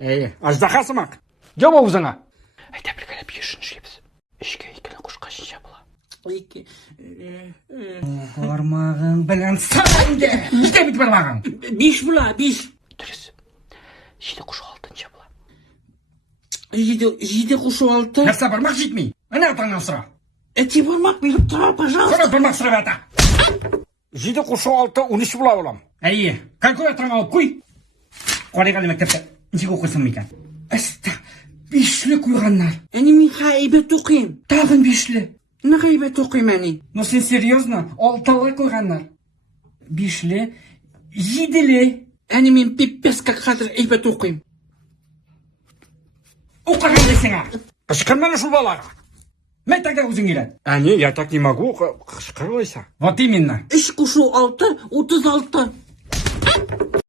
аждахасымақ. Жап аузыңа. Айда бір кәлі бір ішіншілепіз. Ішке екілі құшқа шынша бұла. Бармағың білін сағанды. Іште біт бармағың. Биш бұла, биш. Дұрыс. Жиді құшу алтынша бұла. Жиде құшу алты. Нәрсе бармақ жетмей. Әне атаңнан сұра. Әте бармақ беріп тұра, пожалуйста. Sonra бармақ сұра бәті. Жиді құшу алты, 13 бұла олам. Әйе, калькуляторың алып қой. Қолайғалы мектепте нешеге оқысын мекен? Әсті, бешлі қойғаннар. Әне мен ғайбет оқиым. Тағын бешлі. Не ғайбет оқиым әне? Но сен серьезно, алтылы қойғандар. Бешлі, жиделі. Әне мен пеппесқа қазір ғайбет оқиым. Оқыған десіңа. Қышқырманы шул балаға. Мен тәңді өзің келеді. Әне, я так не могу, қышқыр ойса. Вот именно. 3 құшу 6, 36.